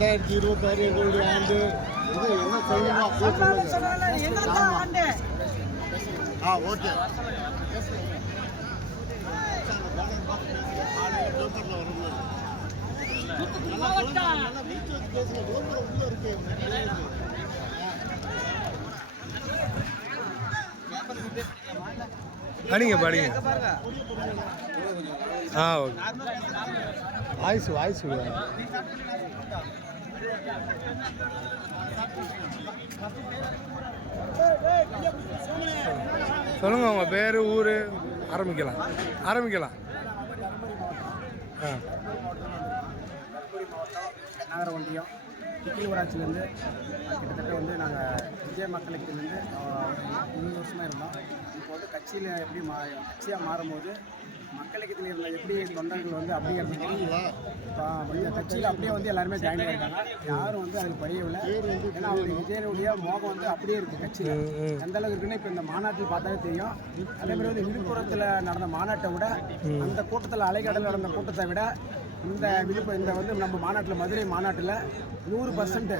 2026 எங்களுடைய ஆண்டு. இது என்ன சொல்லணுமோ ஓகே. படிங்க படிங்க. ஓகே. வாய்ஸ் சொல்லுங்க, உங்க பேரு ஊரு. ஆரம்பிக்கலாம். நகர ஒன்றியம் கிட்டி ஊராட்சியிலேருந்து கிட்டத்தட்ட வந்து நாங்கள் விஜய் மக்களுக்குலேருந்து 3 வருஷமாக இருந்தோம். இப்போ வந்து கட்சியில் எப்படி கட்சியாக மாறும்போது மக்களுக்கு இருந்த எப்படி தொண்டர்கள் வந்து அப்படியே இருந்தோம். கட்சியில் அப்படியே வந்து எல்லாருமே ஜாயின் ஆகிருக்காங்க. யாரும் வந்து அதில் பழியவில்லை. ஏன்னா அவங்க விஜயனுடைய மோகம் வந்து அப்படியே இருக்குது கட்சியில். எந்த அளவுக்கு இருக்குன்னு இப்போ இந்த மாநாட்டில் பார்த்தாலே தெரியும். அதே மாதிரி வந்து விழுப்புரத்தில் நடந்த மாநாட்டை விட, அந்த கூட்டத்தில் அலைக்கடல் நடந்த கூட்டத்தை விட இந்த வந்து நம்ம மாநாட்டில், மதுரை மாநாட்டில் 100%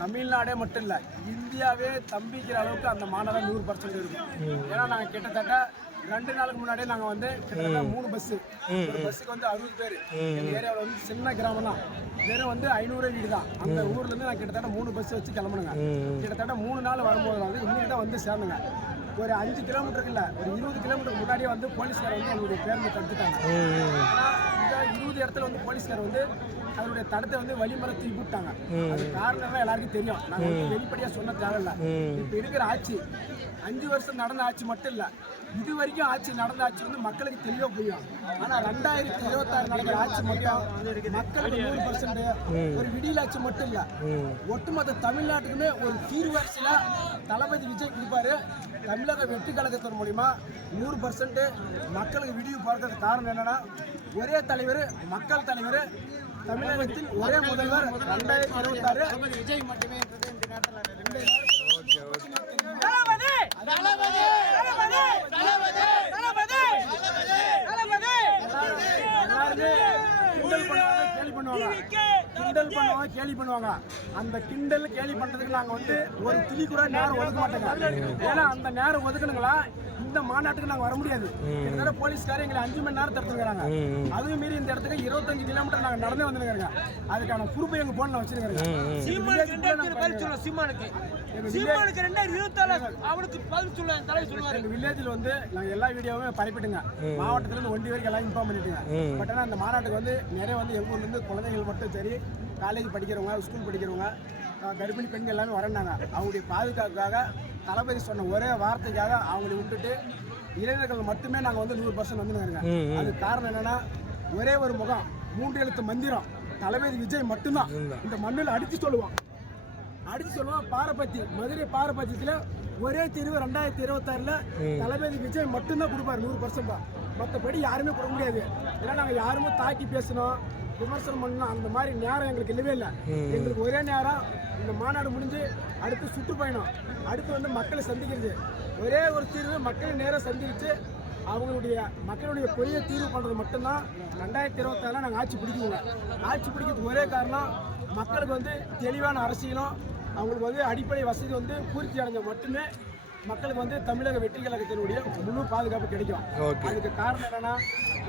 தமிழ்நாடே மட்டும் இல்லை, இந்தியாவே தம்பிக்கிற அளவுக்கு அந்த மாநாடு 100% இருக்கும். ஏன்னா நாங்கள் கிட்டத்தட்ட 2 நாளுக்கு முன்னாடியே நாங்கள் வந்து கிட்டத்தட்ட 3 பஸ்ஸு, ஒரு பஸ்ஸுக்கு வந்து 60 பேர். எங்கள் ஏரியாவில் வந்து சின்ன கிராமம் தான், வெறும் வந்து 500 வீடு தான். அந்த ஊர்லேருந்து நான் கிட்டத்தட்ட 3 பஸ் வச்சு கிளம்புனுங்க. கிட்டத்தட்ட 3 நாள் வரும்போது வந்து இன்னைக்கு தான் வந்து சேர்ந்துங்க. ஒரு 5 கிலோமீட்டருக்கு இல்லை, ஒரு 20 கிலோமீட்டருக்கு முன்னாடியே வந்து போலீஸ்கார் வந்து எங்களுடைய பேருந்து தடுத்துட்டாங்க. இந்த 20 இடத்துல வந்து போலீஸ்கார் வந்து அதனுடைய தடத்தை வந்து வழிமுறை தூக்கி விட்டாங்க. அது காரணம் எல்லாருக்கும் தெரியும். நாங்கள் வந்து வெளிப்படையாக சொன்ன தேவையில்ல. இப்போ இருக்கிற ஆட்சி 5 வருஷம் நடந்த ஆட்சி மட்டும் இல்லை, இது வரைக்கும் ஆட்சி நடந்த ஆட்சி வந்து மக்களுக்கு தெளிவாக புரியும். ஆனால் 2026 நடக்கிற ஆட்சி மட்டும் மக்களுக்கு 100% ஒரு விடியல் ஆட்சி மட்டும் இல்லை, ஒட்டுமொத்த தமிழ்நாட்டுக்குமே ஒரு தீர்வரிசையில் தளபதி விஜய் கொடுப்பாரு. தமிழக வெற்றி கழகத்தின் மூலிமா 100% மக்களுக்கு விடிவு பார்க்கறதுக்கு காரணம் என்னன்னா, ஒரே தலைவர், மக்கள் தலைவர், தமிழகத்தின் ஒரே முதல்வர் 2026 விஜய் மட்டுமே. கேலி பண்ணுவாங்க. அந்த கிண்டல் கேலி பண்றதுக்கு நாங்க வந்து ஒரு துளி கூட நேரம் ஒதுக்க மாட்டோங்க. ஏன்னா அந்த நேரம் ஒதுக்கணுங்களா இந்த மாநாட்டுக்கு நாங்க வர முடியாது. இதனால போலீஸ்காரர் எங்களை 5 மணி நேரம் தடுத்துக்கிறாங்க. அதுவும் மீறி இந்த இடத்துக்கு 25 கிலோமீட்டர் நாங்க நடந்து வந்துருக்காங்க. அதுக்கான ப்ரூஃப் எங்க போன்ல வச்சிருக்காங்க. சீமானுக்கு 2024 அவனுக்கு பதில் சொல்ல தலைவர் சொல்லுவாரு. எங்க வில்லேஜ்ல வந்து நாங்க எல்லா வீடியோவுமே பரப்பிட்டுங்க. மாவட்டத்துல இருந்து ஒண்டி வரைக்கும் எல்லாம் இன்ஃபார்ம் பண்ணிட்டுங்க. பட் ஆனா அந்த மாநாட்டுக்கு வந்து நிறைய வந்து எங்க ஊர்ல இருந்து குழந்தைகள் மட்டும் சரி, காலேஜ் படிக்கிறவங்க, ஸ்கூல் படிக்கிறவங்க, கர்ப்பிணி பெண்கள் எல்லாமே வரண்டாங்க. அவங்களுடைய பாதுகாப்புக்காக தளபதி சொன்ன ஒரே வார்த்தைக்காக அவங்களை விட்டுட்டு இளைஞர்கள் மட்டுமே நாங்கள் வந்து 100% வந்துருங்க. அது காரணம் என்னன்னா, ஒரே ஒரு முகம், 3 எழுத்து மந்திரம், தளபதி விஜய் மட்டும்தான் இந்த மண்ணில் அடித்து சொல்லுவான். பாரபத்தி, மதுரை பாரபத்தியத்தில் ஒரே தீர்வு 2026 தளபதி விஜய் மட்டும்தான் கொடுப்பாரு 100%. மற்றபடி யாருமே கொடுக்க முடியாது. ஏன்னா நாங்கள் யாருமே தாக்கி பேசணும், விமர்சனம் பண்ணணும், அந்த மாதிரி நேரம் எங்களுக்கு இல்லவே இல்லை. எங்களுக்கு ஒரே நேரம் இந்த மாநாடு முடிஞ்சு அடுத்து சுற்றுப்பயணம், அடுத்து வந்து மக்களை சந்திக்கிறது. ஒரே ஒரு தீர்வு, மக்களை நேரம் சந்திச்சு மக்களுடைய பொய்யை தீர்வு பண்ணுறது மட்டும்தான் 2026 நாங்கள் ஆட்சி பிடிக்குவோங்க. ஆட்சி பிடிக்கிறதுக்கு ஒரே காரணம், மக்களுக்கு வந்து தெளிவான அரசியலும் அவங்களுக்கு வந்து அடிப்படை வசதி வந்து பூர்த்தி அடைஞ்ச மட்டுமே மக்களுக்கு வந்து தமிழக வெற்றி கழகத்தினுடைய முழு பாதுகாப்பு கிடைக்கும். அதுக்கு காரணம் என்னன்னா,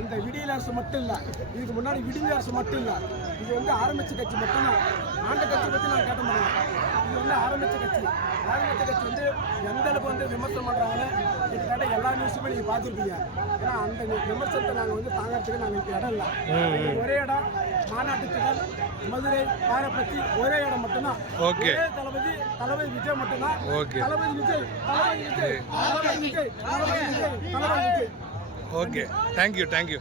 இந்த விடியல் அரசு மட்டும் இல்லை, இதுக்கு முன்னாடி விடியல் அரசு மட்டும் இல்லை, இது வந்து ஆரம்பிச்ச கட்சி மட்டும்தான். ஆண்ட கட்சி பற்றி நான் கேட்ட முடியும். இது வந்து ஆரம்பிச்ச கட்சி வந்து எந்த அளவுக்கு வந்து விமர்சனம் பண்ணுறாங்கன்னு கிட்டத்தட்ட எல்லா நியூஸுமே நீங்கள் பார்த்துருப்பீங்க. ஏன்னா அந்த விமர்சனத்தை நாங்கள் வந்து தாங்கிறதுக்கு நாங்கள் இப்போ இடம் இல்லை. ஒரே இடம் மாநாட்டு திடல் மதுரை பாரபத்தி, ஒரே இடம் மட்டும்தான். தளபதி விஜய் மட்டும்தான். தளபதி விஜய். Okay, thank you.